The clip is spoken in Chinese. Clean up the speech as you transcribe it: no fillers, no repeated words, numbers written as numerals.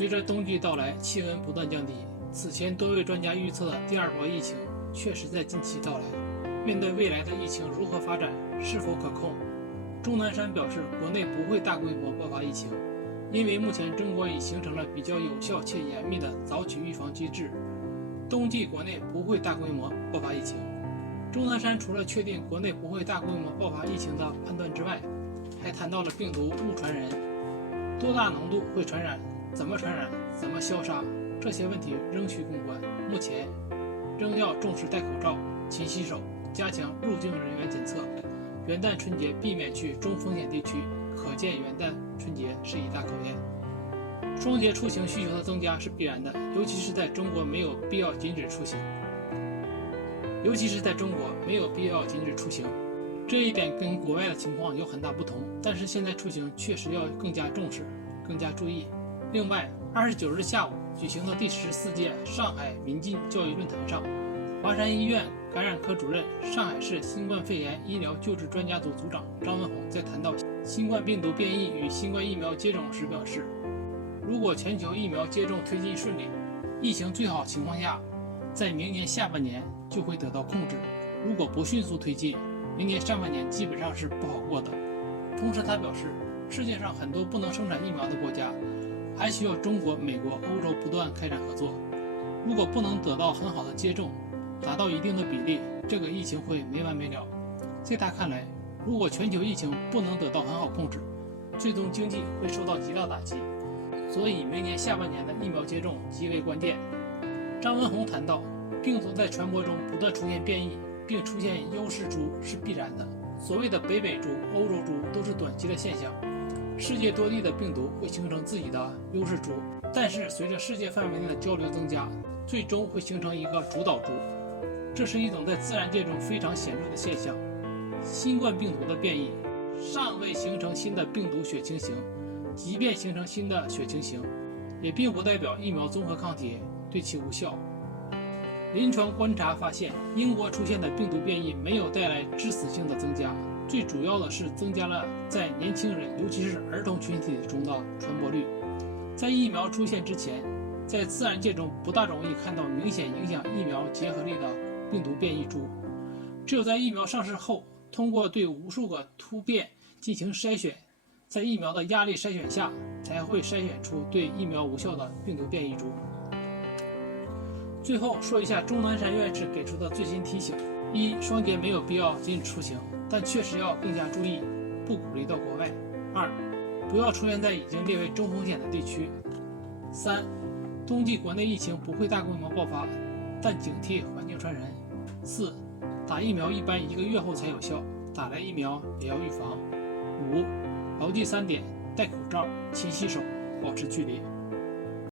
随着冬季到来，气温不断降低，此前多位专家预测的第二波疫情确实在近期到来。面对未来的疫情如何发展，是否可控，钟南山表示，国内不会大规模爆发疫情，因为目前中国已形成了比较有效且严密的早期预防机制，冬季国内不会大规模爆发疫情。钟南山除了确定国内不会大规模爆发疫情的判断之外，还谈到了病毒误传人，多大浓度会传染，怎么传染，怎么消杀，这些问题仍需公关。目前仍要重视戴口罩、勤洗手，加强入境人员检测。元旦春节避免去中风险地区，可见元旦春节是一大考验。双节出行需求的增加是必然的，尤其是在中国没有必要禁止出行。这一点跟国外的情况有很大不同，但是现在出行确实要更加重视，更加注意。另外，29日下午举行的第14届上海民进教育论坛上，华山医院感染科主任、上海市新冠肺炎医疗救治专家组组长张文宏在谈到新冠病毒变异与新冠疫苗接种时表示，如果全球疫苗接种推进顺利，疫情最好情况下在明年下半年就会得到控制，如果不迅速推进，明年上半年基本上是不好过的。同时他表示，世界上很多不能生产疫苗的国家还需要中国、美国、欧洲不断开展合作，如果不能得到很好的接种，达到一定的比例，这个疫情会没完没了。在他看来，如果全球疫情不能得到很好控制，最终经济会受到极大打击，所以明年下半年的疫苗接种极为关键。张文宏谈到，病毒在传播中不断出现变异，并出现优势株是必然的，所谓的北美株、欧洲株都是短期的现象，世界多地的病毒会形成自己的优势株，但是随着世界范围内的交流增加，最终会形成一个主导株，这是一种在自然界中非常显著的现象。新冠病毒的变异尚未形成新的病毒血清型，即便形成新的血清型，也并不代表疫苗综合抗体对其无效。临床观察发现，英国出现的病毒变异没有带来致死性的增加，最主要的是增加了在年轻人，尤其是儿童群体中的传播率。在疫苗出现之前，在自然界中不大容易看到明显影响疫苗结合力的病毒变异株，只有在疫苗上市后，通过对无数个突变进行筛选，在疫苗的压力筛选下，才会筛选出对疫苗无效的病毒变异株。最后说一下钟南山院士给出的最新提醒：一、双节没有必要禁止出行，但确实要更加注意，不鼓励到国外；二、不要出现在已经列为中风险的地区；三、冬季国内疫情不会大规模爆发，但警惕环境传染；四、打疫苗一般1个月后才有效，打了疫苗也要预防；五、牢记3点：戴口罩、勤洗手、保持距离。